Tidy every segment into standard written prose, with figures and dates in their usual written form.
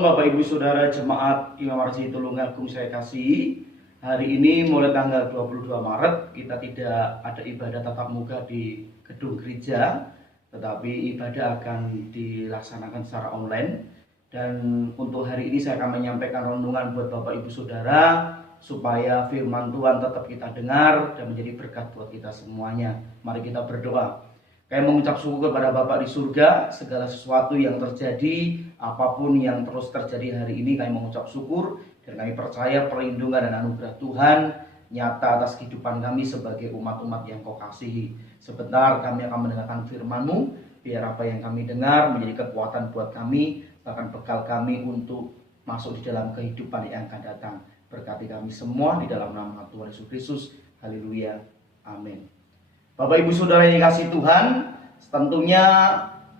Shalom Bapak Ibu Saudara Jemaat Imam Marsi Tulungagung saya kasihi. Hari ini mulai tanggal 22 Maret kita tidak ada ibadah tatap muka di gedung gereja, tetapi ibadah akan dilaksanakan secara online. Dan untuk hari ini saya akan menyampaikan renungan buat Bapak Ibu Saudara supaya firman Tuhan tetap kita dengar dan menjadi berkat buat kita semuanya. Mari kita berdoa. Kami mengucap syukur kepada Bapa di surga, segala sesuatu yang terjadi, apapun yang terus terjadi hari ini kami mengucap syukur, dan kami percaya perlindungan dan anugerah Tuhan nyata atas kehidupan kami sebagai umat-umat yang Kau kasihi. Sebentar kami akan mendengarkan firman-Mu, biar apa yang kami dengar menjadi kekuatan buat kami, bahkan bekal kami untuk masuk di dalam kehidupan yang akan datang. Berkati kami semua di dalam nama Tuhan Yesus Kristus. Haleluya. Amin. Bapak Ibu Saudara yang dikasihi Tuhan, tentunya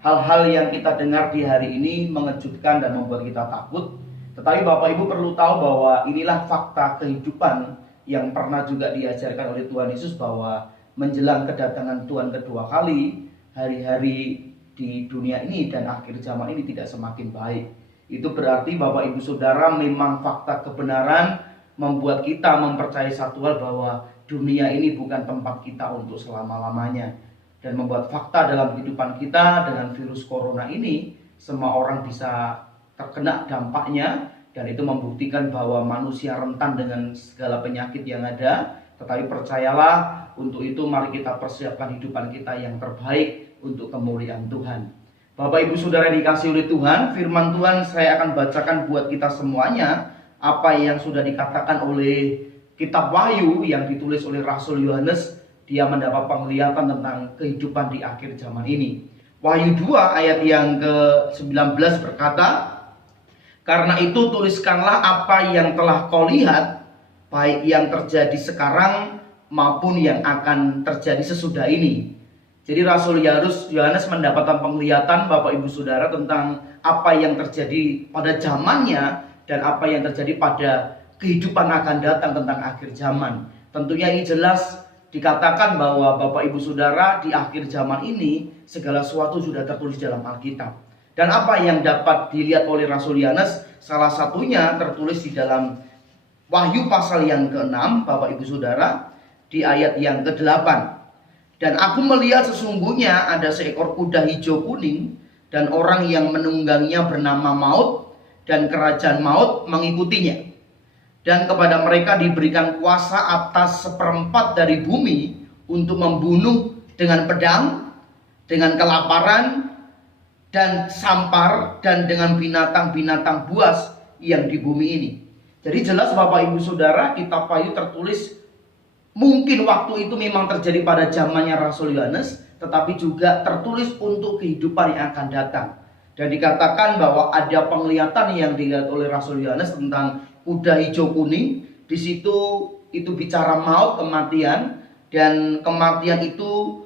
hal-hal yang kita dengar di hari ini mengejutkan dan membuat kita takut. Tetapi Bapak Ibu perlu tahu bahwa inilah fakta kehidupan yang pernah juga diajarkan oleh Tuhan Yesus, bahwa menjelang kedatangan Tuhan kedua kali, hari-hari di dunia ini dan akhir zaman ini tidak semakin baik. Itu berarti Bapak Ibu Saudara, memang fakta kebenaran membuat kita mempercayai satu hal, bahwa dunia ini bukan tempat kita untuk selama-lamanya. Dan membuat fakta dalam kehidupan kita dengan virus corona ini, semua orang bisa terkena dampaknya. Dan itu membuktikan bahwa manusia rentan dengan segala penyakit yang ada. Tetapi percayalah, untuk itu mari kita persiapkan kehidupan kita yang terbaik untuk kemuliaan Tuhan. Bapak Ibu Saudara yang dikasihi oleh Tuhan, firman Tuhan saya akan bacakan buat kita semuanya, apa yang sudah dikatakan oleh Kitab Wahyu yang ditulis oleh Rasul Yohanes. Dia mendapat penglihatan tentang kehidupan di akhir zaman ini. Wahyu 2 ayat yang ke-19 berkata, "Karena itu tuliskanlah apa yang telah kau lihat, baik yang terjadi sekarang maupun yang akan terjadi sesudah ini." Jadi Rasul Yohanes mendapatkan penglihatan Bapak Ibu Saudara tentang apa yang terjadi pada zamannya dan apa yang terjadi pada kehidupan akan datang tentang akhir zaman. Tentunya ini jelas dikatakan bahwa Bapak Ibu Saudara, di akhir zaman ini segala sesuatu sudah tertulis dalam Alkitab. Dan apa yang dapat dilihat oleh Rasul Yohanes, salah satunya tertulis di dalam Wahyu pasal yang ke-6 Bapak Ibu Saudara, di ayat yang ke-8. "Dan aku melihat sesungguhnya ada seekor kuda hijau kuning, dan orang yang menungganginya bernama Maut, dan kerajaan maut mengikutinya. Dan kepada mereka diberikan kuasa atas seperempat dari bumi untuk membunuh dengan pedang, dengan kelaparan, dan sampar, dan dengan binatang-binatang buas yang di bumi ini." Jadi jelas Bapak Ibu Saudara, Kitab Wahyu tertulis mungkin waktu itu memang terjadi pada zamannya Rasul Yohanes, tetapi juga tertulis untuk kehidupan yang akan datang. Dan dikatakan bahwa ada penglihatan yang dilihat oleh Rasul Yohanes tentang kuda hijau kuning. Di situ itu bicara maut, kematian, dan kematian itu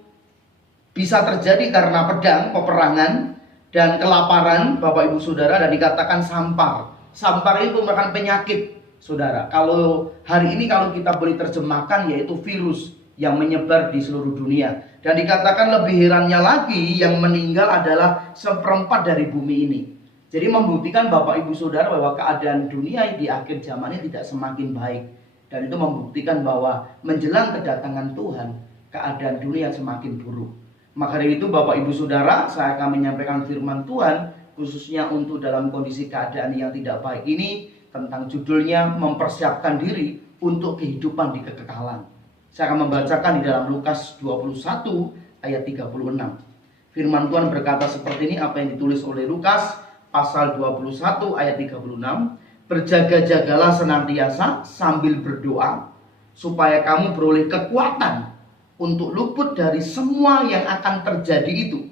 bisa terjadi karena pedang, peperangan, dan kelaparan Bapak Ibu Saudara, dan dikatakan sampar. Sampar itu merupakan penyakit Saudara. Kalau hari ini kalau kita boleh terjemahkan, yaitu virus yang menyebar di seluruh dunia. Dan dikatakan lebih herannya lagi, yang meninggal adalah seperempat dari bumi ini. Jadi membuktikan Bapak Ibu Saudara bahwa keadaan dunia di akhir zaman ini tidak semakin baik. Dan itu membuktikan bahwa menjelang kedatangan Tuhan, keadaan dunia semakin buruk. Maka dari itu Bapak Ibu Saudara, saya akan menyampaikan firman Tuhan khususnya untuk dalam kondisi keadaan yang tidak baik ini, tentang judulnya mempersiapkan diri untuk kehidupan di kekekalan. Saya akan membacakan di dalam Lukas 21 ayat 36. Firman Tuhan berkata seperti ini, apa yang ditulis oleh Lukas pasal 21 ayat 36. "Berjaga-jagalah senantiasa sambil berdoa, supaya kamu beroleh kekuatan untuk luput dari semua yang akan terjadi itu,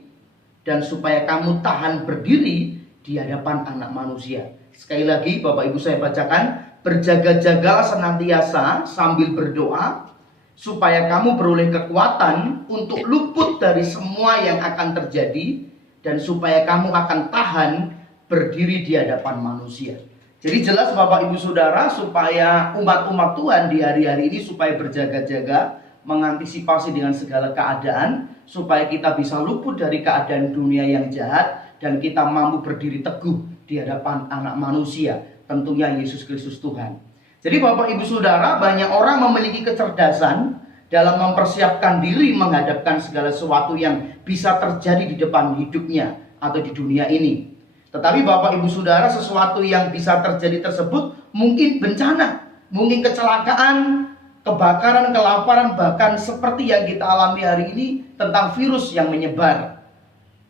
dan supaya kamu tahan berdiri di hadapan Anak Manusia." Sekali lagi Bapak Ibu saya bacakan, "Berjaga-jagalah senantiasa sambil berdoa, supaya kamu beroleh kekuatan untuk luput dari semua yang akan terjadi, dan supaya kamu akan tahan berdiri di hadapan manusia." Jadi jelas Bapak Ibu Saudara, supaya umat-umat Tuhan di hari-hari ini supaya berjaga-jaga, mengantisipasi dengan segala keadaan, supaya kita bisa luput dari keadaan dunia yang jahat, dan kita mampu berdiri teguh di hadapan anak manusia, tentunya Yesus Kristus Tuhan. Jadi Bapak Ibu Saudara, banyak orang memiliki kecerdasan dalam mempersiapkan diri menghadapkan segala sesuatu yang bisa terjadi di depan hidupnya atau di dunia ini. Tetapi Bapak Ibu Saudara, sesuatu yang bisa terjadi tersebut mungkin bencana, mungkin kecelakaan, kebakaran, kelaparan, bahkan seperti yang kita alami hari ini tentang virus yang menyebar.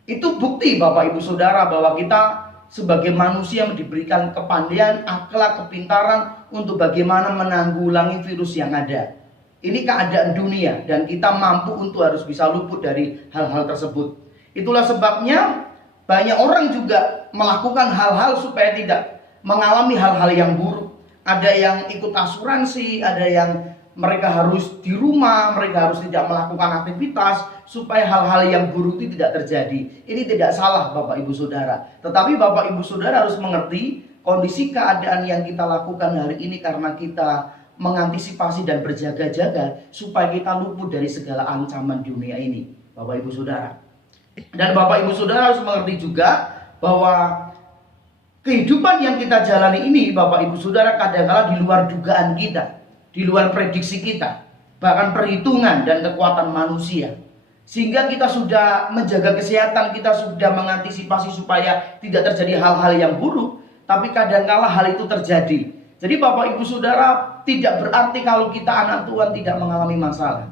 Itu bukti Bapak Ibu Saudara bahwa kita sebagai manusia diberikan kepandaian, akhlak, kepintaran untuk bagaimana menanggulangi virus yang ada. Ini keadaan dunia dan kita mampu untuk harus bisa luput dari hal-hal tersebut. Itulah sebabnya banyak orang juga melakukan hal-hal supaya tidak mengalami hal-hal yang buruk. Ada yang ikut asuransi, ada yang mereka harus di rumah, mereka harus tidak melakukan aktivitas supaya hal-hal yang buruk itu tidak terjadi. Ini tidak salah Bapak Ibu Saudara. Tetapi Bapak Ibu Saudara harus mengerti kondisi keadaan yang kita lakukan hari ini karena kita mengantisipasi dan berjaga-jaga supaya kita luput dari segala ancaman dunia ini, Bapak Ibu Saudara. Dan Bapak Ibu Saudara harus mengerti juga bahwa kehidupan yang kita jalani ini, Bapak Ibu Saudara, kadang-kala di luar dugaan kita, di luar prediksi kita, bahkan perhitungan dan kekuatan manusia. Sehingga kita sudah menjaga kesehatan, kita sudah mengantisipasi supaya tidak terjadi hal-hal yang buruk, tapi kadang-kala hal itu terjadi. Jadi Bapak Ibu Saudara, tidak berarti kalau kita anak Tuhan tidak mengalami masalah.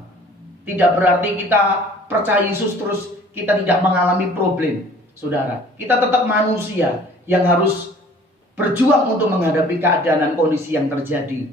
Tidak berarti kita percaya Yesus terus kita tidak mengalami problem. Saudara, kita tetap manusia yang harus berjuang untuk menghadapi keadaan dan kondisi yang terjadi.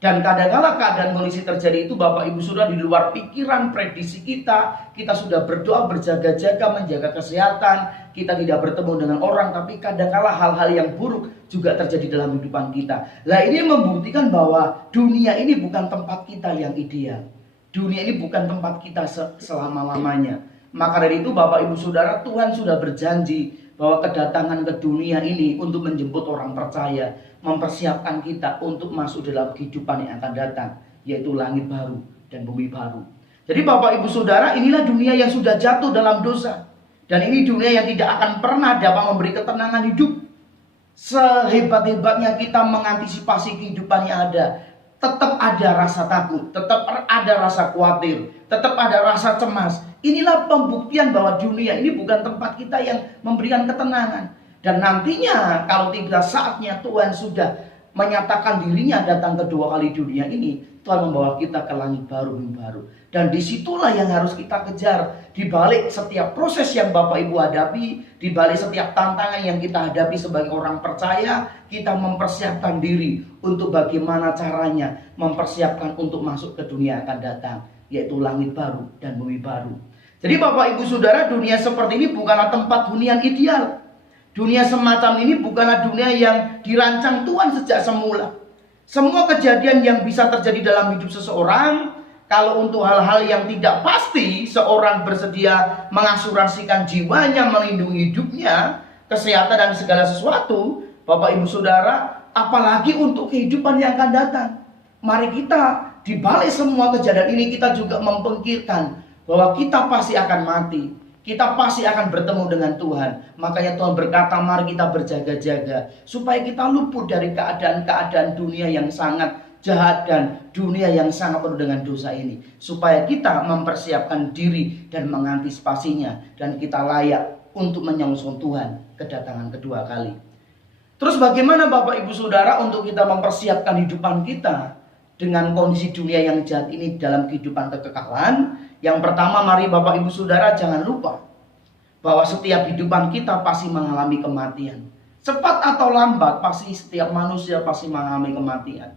Dan kadang-kala keadaan kondisi terjadi itu Bapak Ibu Saudara di luar pikiran, prediksi kita. Kita sudah berdoa, berjaga-jaga, menjaga kesehatan. Kita tidak bertemu dengan orang, tapi kadang-kala hal-hal yang buruk juga terjadi dalam kehidupan kita. Nah, ini membuktikan bahwa dunia ini bukan tempat kita yang ideal. Dunia ini bukan tempat kita selama-lamanya. Maka dari itu Bapak Ibu Saudara, Tuhan sudah berjanji bahwa kedatangan ke dunia ini untuk menjemput orang percaya, mempersiapkan kita untuk masuk dalam kehidupan yang akan datang, yaitu langit baru dan bumi baru. Jadi Bapak Ibu Saudara, inilah dunia yang sudah jatuh dalam dosa. Dan ini dunia yang tidak akan pernah dapat memberi ketenangan hidup. Sehebat-hebatnya kita mengantisipasi kehidupan yang ada, tetap ada rasa takut, tetap ada rasa khawatir, tetap ada rasa cemas. Inilah pembuktian bahwa dunia ini bukan tempat kita yang memberikan ketenangan. Dan nantinya kalau tiba saatnya Tuhan sudah menyatakan dirinya datang kedua kali dunia ini, Tuhan membawa kita ke langit baru, bumi baru. Dan disitulah yang harus kita kejar. Di balik setiap proses yang Bapak Ibu hadapi, di balik setiap tantangan yang kita hadapi sebagai orang percaya, kita mempersiapkan diri untuk bagaimana caranya mempersiapkan untuk masuk ke dunia yang akan datang, yaitu langit baru dan bumi baru. Jadi Bapak Ibu Saudara, dunia seperti ini bukanlah tempat hunian ideal. Dunia semacam ini bukanlah dunia yang dirancang Tuhan sejak semula. Semua kejadian yang bisa terjadi dalam hidup seseorang, kalau untuk hal-hal yang tidak pasti, seorang bersedia mengasuransikan jiwanya, melindungi hidupnya, kesehatan dan segala sesuatu, Bapak Ibu Saudara, apalagi untuk kehidupan yang akan datang. Mari kita di balik semua kejadian ini kita juga memikirkan bahwa kita pasti akan mati. Kita pasti akan bertemu dengan Tuhan. Makanya Tuhan berkata, mari kita berjaga-jaga supaya kita luput dari keadaan-keadaan dunia yang sangat jahat dan dunia yang sangat penuh dengan dosa ini, supaya kita mempersiapkan diri dan mengantisipasinya, dan kita layak untuk menyongsong Tuhan kedatangan kedua kali. Terus bagaimana Bapak Ibu Saudara untuk kita mempersiapkan hidupan kita dengan kondisi dunia yang jahat ini dalam kehidupan kekekalan? Yang pertama, mari Bapak Ibu Saudara jangan lupa bahwa setiap kehidupan kita pasti mengalami kematian. Cepat atau lambat pasti setiap manusia pasti mengalami kematian.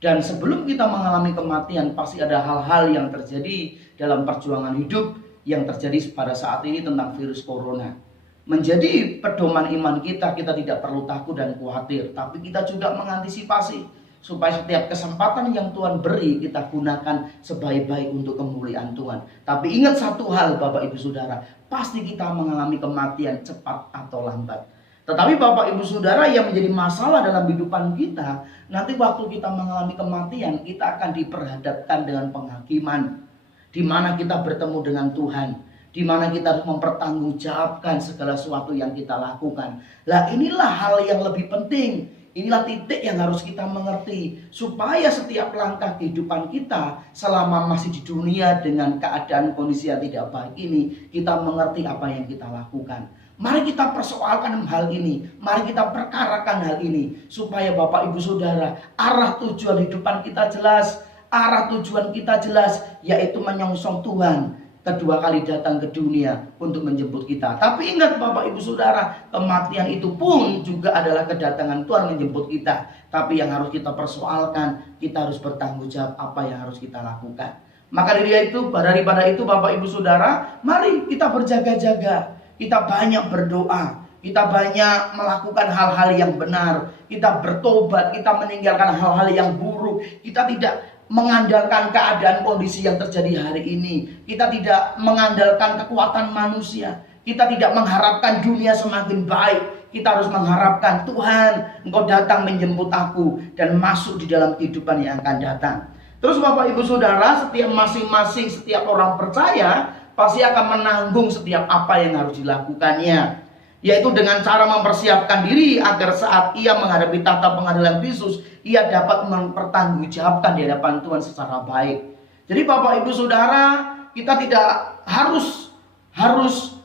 Dan sebelum kita mengalami kematian, pasti ada hal-hal yang terjadi dalam perjuangan hidup yang terjadi pada saat ini tentang virus corona. Menjadi pedoman iman kita, kita tidak perlu takut dan khawatir, tapi kita juga mengantisipasi supaya setiap kesempatan yang Tuhan beri kita gunakan sebaik-baik untuk kemuliaan Tuhan. Tapi ingat satu hal Bapak Ibu Saudara, pasti kita mengalami kematian cepat atau lambat. Tetapi Bapak Ibu Saudara, yang menjadi masalah dalam kehidupan kita, nanti waktu kita mengalami kematian, kita akan diperhadapkan dengan penghakiman, di mana kita bertemu dengan Tuhan. di mana kita harus mempertanggungjawabkan segala sesuatu yang kita lakukan. Lah inilah hal yang lebih penting. Inilah titik yang harus kita mengerti supaya setiap langkah kehidupan kita selama masih di dunia dengan keadaan kondisi yang tidak baik ini, kita mengerti apa yang kita lakukan. Mari kita persoalkan hal ini, mari kita perkarakan hal ini supaya Bapak Ibu Saudara, arah tujuan kehidupan kita jelas, arah tujuan kita jelas, yaitu menyongsong Tuhan kedua kali datang ke dunia untuk menjemput kita. Tapi ingat Bapak Ibu Saudara, kematian itu pun juga adalah kedatangan Tuhan menjemput kita. Tapi yang harus kita persoalkan, kita harus bertanggung jawab apa yang harus kita lakukan. Maka daripada itu Bapak Ibu Saudara, mari kita berjaga-jaga. Kita banyak berdoa, kita banyak melakukan hal-hal yang benar, kita bertobat, kita meninggalkan hal-hal yang buruk, kita tidak mengandalkan keadaan kondisi yang terjadi hari ini. Kita tidak mengandalkan kekuatan manusia. Kita tidak mengharapkan dunia semakin baik. Kita harus mengharapkan Tuhan, Engkau datang menjemput aku dan masuk di dalam kehidupan yang akan datang. Terus Bapak Ibu Saudara, setiap orang percaya pasti akan menanggung setiap apa yang harus dilakukannya, yaitu dengan cara mempersiapkan diri agar saat ia menghadapi tahta pengadilan Kristus, ia dapat mempertanggungjawabkan di hadapan Tuhan secara baik. Jadi Bapak Ibu Saudara, kita tidak harus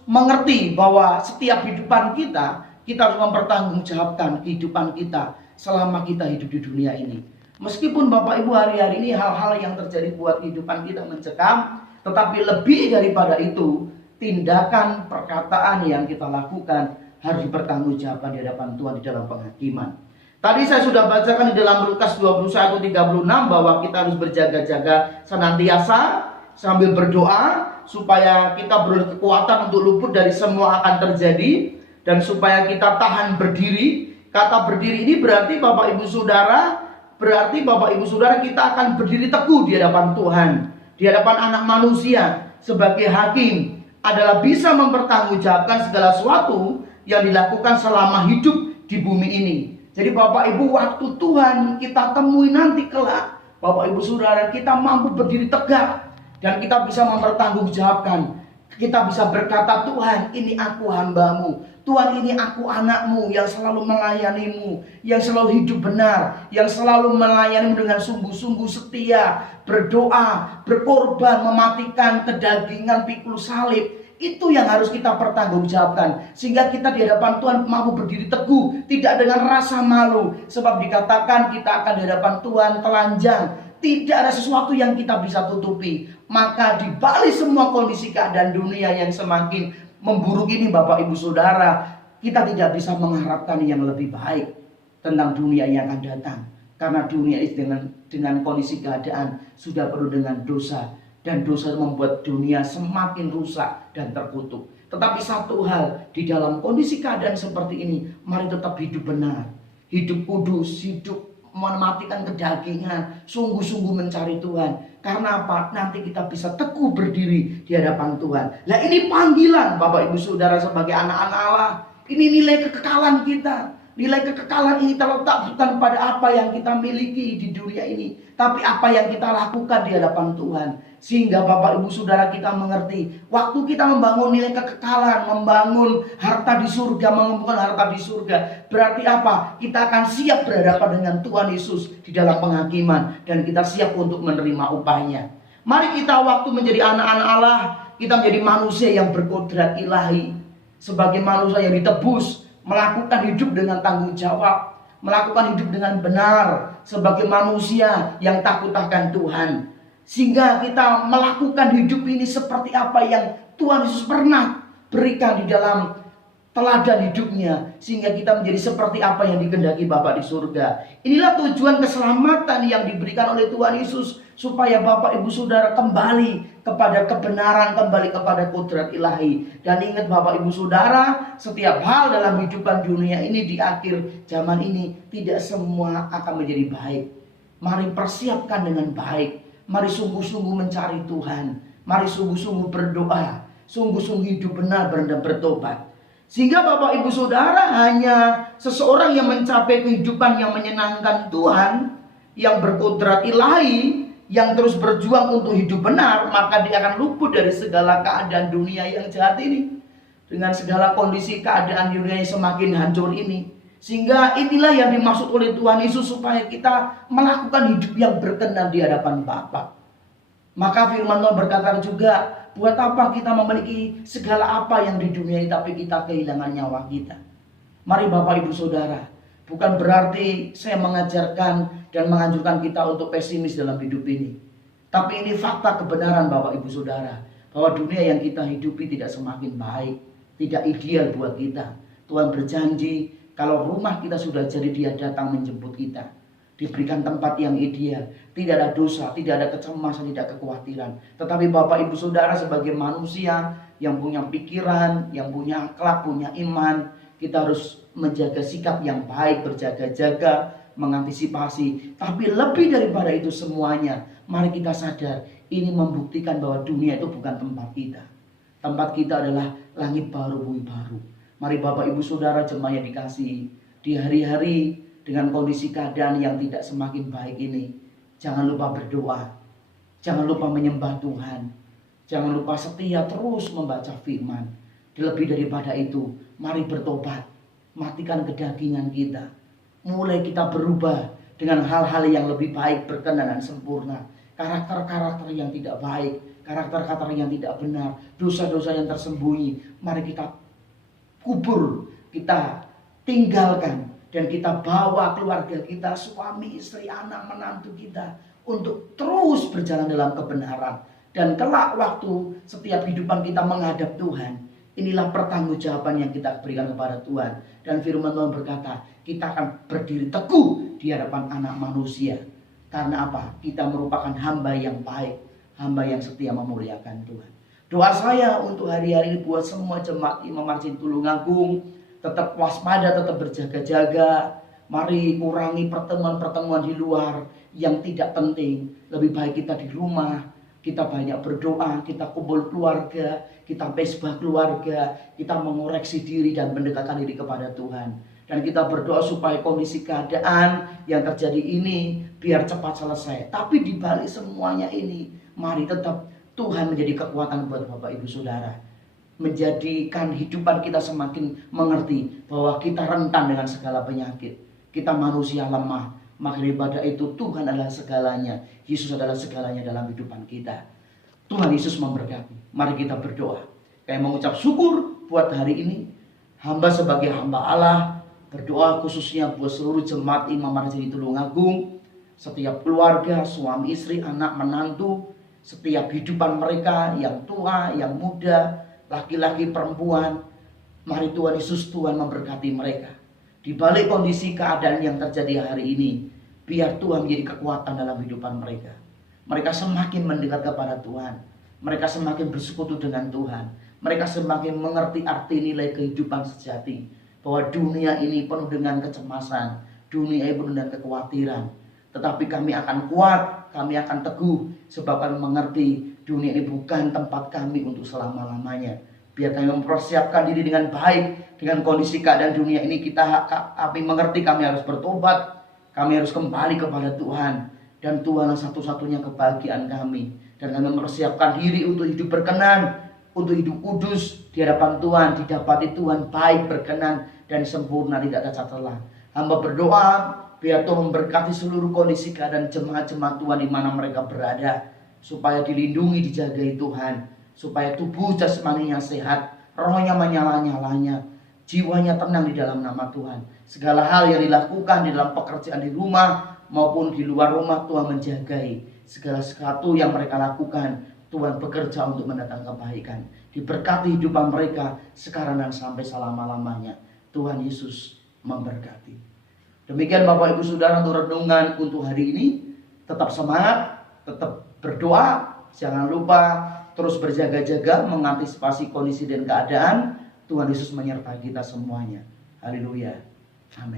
mengerti bahwa setiap kehidupan kita harus mempertanggungjawabkan kehidupan kita selama kita hidup di dunia ini. Meskipun Bapak Ibu hari-hari ini hal-hal yang terjadi buat kehidupan kita mencekam, tetapi lebih daripada itu, tindakan perkataan yang kita lakukan harus dipertanggungjawabkan di hadapan Tuhan di dalam penghakiman. Tadi saya sudah bacakan di dalam Lukas 21:36 bahwa kita harus berjaga-jaga senantiasa sambil berdoa supaya kita beroleh kekuatan untuk luput dari semua akan terjadi dan supaya kita tahan berdiri. Kata berdiri ini berarti Bapak Ibu Saudara kita akan berdiri teguh di hadapan Tuhan, di hadapan anak manusia sebagai hakim, adalah bisa mempertanggungjawabkan segala sesuatu yang dilakukan selama hidup di bumi ini. Jadi Bapak Ibu, waktu Tuhan kita temui nanti kelak, Bapak Ibu Saudara, kita mampu berdiri tegak dan kita bisa mempertanggungjawabkan. Kita bisa berkata, Tuhan ini aku hambamu, Tuhan ini aku anakmu yang selalu melayanimu, yang selalu hidup benar, yang selalu melayanimu dengan sungguh-sungguh setia, berdoa, berkorban, mematikan kedagingan pikul salib. Itu yang harus kita pertanggungjawabkan, sehingga kita di hadapan Tuhan mampu berdiri teguh, tidak dengan rasa malu. Sebab dikatakan kita akan di hadapan Tuhan telanjang, tidak ada sesuatu yang kita bisa tutupi. Maka di balik semua kondisi keadaan dunia yang semakin memburuk ini Bapak Ibu Saudara, kita tidak bisa mengharapkan yang lebih baik tentang dunia yang akan datang. Karena dunia ini dengan kondisi keadaan sudah penuh dengan dosa. Dan dosa membuat dunia semakin rusak dan terkutuk. Tetapi satu hal, di dalam kondisi keadaan seperti ini, mari tetap hidup benar, hidup kudus, hidup mematikan kedagingan, sungguh-sungguh mencari Tuhan. Karena apa? Nanti kita bisa teguh berdiri di hadapan Tuhan. Nah ini panggilan Bapak Ibu Saudara sebagai anak-anak Allah. Ini nilai kekekalan kita. Nilai kekekalan ini terletak bukan pada apa yang kita miliki di dunia ini, tapi apa yang kita lakukan di hadapan Tuhan. Sehingga Bapak Ibu Saudara kita mengerti, waktu kita membangun nilai kekekalan, membangun harta di surga, mengumpulkan harta di surga, berarti apa? Kita akan siap berhadapan dengan Tuhan Yesus di dalam penghakiman, dan kita siap untuk menerima upahnya. Mari kita waktu menjadi anak-anak Allah, kita menjadi manusia yang berkodrat ilahi, sebagai manusia yang ditebus, melakukan hidup dengan tanggung jawab, melakukan hidup dengan benar sebagai manusia yang takut akan Tuhan. Sehingga kita melakukan hidup ini seperti apa yang Tuhan Yesus pernah berikan di dalam teladan hidupnya, sehingga kita menjadi seperti apa yang dikehendaki Bapa di surga. Inilah tujuan keselamatan yang diberikan oleh Tuhan Yesus, supaya Bapak Ibu Saudara kembali kepada kebenaran, kembali kepada kodrat ilahi. Dan ingat Bapak Ibu Saudara, setiap hal dalam kehidupan dunia ini di akhir zaman ini tidak semua akan menjadi baik. Mari persiapkan dengan baik. Mari sungguh-sungguh mencari Tuhan. Mari sungguh-sungguh berdoa, sungguh-sungguh hidup benar dan bertobat. Sehingga Bapak Ibu Saudara hanya seseorang yang mencapai kehidupan yang menyenangkan Tuhan, yang berkodrat ilahi, yang terus berjuang untuk hidup benar, maka dia akan luput dari segala keadaan dunia yang jahat ini. Dengan segala kondisi keadaan dunia yang semakin hancur ini. Sehingga inilah yang dimaksud oleh Tuhan Yesus, supaya kita melakukan hidup yang berkenan di hadapan Bapa. Maka firman Tuhan berkata juga, buat apa kita memiliki segala apa yang di dunia ini, tapi kita kehilangan nyawa kita. Mari Bapak Ibu Saudara, bukan berarti saya mengajarkan dan menganjurkan kita untuk pesimis dalam hidup ini. Tapi ini fakta kebenaran Bapak Ibu Saudara, bahwa dunia yang kita hidupi tidak semakin baik, tidak ideal buat kita. Tuhan berjanji, kalau rumah kita sudah jadi, Dia datang menjemput kita. Diberikan tempat yang ideal, tidak ada dosa, tidak ada kecemasan, tidak kekhawatiran. Tetapi Bapak Ibu Saudara sebagai manusia yang punya pikiran, yang punya akhlak, punya iman, kita harus menjaga sikap yang baik, berjaga-jaga, mengantisipasi. Tapi lebih daripada itu semuanya, mari kita sadar, ini membuktikan bahwa dunia itu bukan tempat kita. Tempat kita adalah langit baru, bumi baru. Mari Bapak Ibu Saudara jemaat yang dikasihi, di hari-hari dengan kondisi keadaan yang tidak semakin baik ini, jangan lupa berdoa, jangan lupa menyembah Tuhan, jangan lupa setia terus membaca firman. Lebih daripada itu, mari bertobat, matikan kedagingan kita, mulai kita berubah dengan hal-hal yang lebih baik, berkenan dan sempurna. Karakter-karakter yang tidak baik, karakter-karakter yang tidak benar, dosa-dosa yang tersembunyi, mari kita kubur, kita tinggalkan, dan kita bawa keluarga kita, suami, istri, anak, menantu kita, untuk terus berjalan dalam kebenaran. Dan kelak waktu setiap kehidupan kita menghadap Tuhan, inilah pertanggungjawaban yang kita berikan kepada Tuhan. Dan firman Tuhan berkata, kita akan berdiri teguh di hadapan anak manusia. Karena apa? Kita merupakan hamba yang baik, hamba yang setia memuliakan Tuhan. Doa saya untuk hari-hari ini buat semua jemaat Imam Marsin Tulungagung, tetap waspada, tetap berjaga-jaga. Mari kurangi pertemuan-pertemuan di luar yang tidak penting. Lebih baik kita di rumah, kita banyak berdoa, kita kumpul keluarga, kita mesbah keluarga, kita mengoreksi diri dan mendekatkan diri kepada Tuhan. Dan kita berdoa supaya kondisi keadaan yang terjadi ini biar cepat selesai. Tapi di balik semuanya ini, mari tetap Tuhan menjadi kekuatan buat Bapak Ibu Saudara. Menjadikan hidupan kita semakin mengerti bahwa kita rentan dengan segala penyakit. Kita manusia lemah. Maka daripada itu Tuhan adalah segalanya. Yesus adalah segalanya dalam kehidupan kita. Tuhan Yesus memberkati. Mari kita berdoa. Kayak mengucap syukur buat hari ini. Hamba sebagai hamba Allah berdoa khususnya buat seluruh jemaat Imam Marsin Tulungagung. Setiap keluarga, suami, istri, anak, menantu. Setiap kehidupan mereka yang tua, yang muda, laki-laki, perempuan. Mari Tuhan Yesus, Tuhan memberkati mereka. Di balik kondisi keadaan yang terjadi hari ini, biar Tuhan menjadi kekuatan dalam kehidupan mereka. Mereka semakin mendekat kepada Tuhan. Mereka semakin bersekutu dengan Tuhan. Mereka semakin mengerti arti nilai kehidupan sejati. Bahwa dunia ini penuh dengan kecemasan. Dunia ini penuh dengan kekhawatiran. Tetapi kami akan kuat, kami akan teguh. Sebab kami mengerti dunia ini bukan tempat kami untuk selama-lamanya. Biar kami mempersiapkan diri dengan baik. Dengan kondisi keadaan dunia ini kami mengerti kami harus bertobat. Kami harus kembali kepada Tuhan. Dan Tuhanlah satu-satunya kebahagiaan kami. Dan kami mempersiapkan diri untuk hidup berkenan. Untuk hidup kudus di hadapan Tuhan. Didapati Tuhan baik, berkenan, dan sempurna, tidak ada celah. Hamba berdoa biar Tuhan memberkati seluruh kondisi keadaan jemaat-jemaat Tuhan di mana mereka berada. Supaya dilindungi, dijagai Tuhan. Supaya tubuh jasmaninya sehat. Rohnya menyala-nyalanya. Jiwanya tenang di dalam nama Tuhan. Segala hal yang dilakukan di dalam pekerjaan di rumah maupun di luar rumah, Tuhan menjagai. Segala sesuatu yang mereka lakukan, Tuhan bekerja untuk mendatangkan kebaikan. Diberkati hidupan mereka sekarang dan sampai selama-lamanya. Tuhan Yesus memberkati. Demikian Bapak Ibu Saudara untuk renungan untuk hari ini. Tetap semangat, tetap berdoa. Jangan lupa terus berjaga-jaga mengantisipasi kondisi dan keadaan. Tuhan Yesus menyertai kita semuanya. Haleluya. Amin.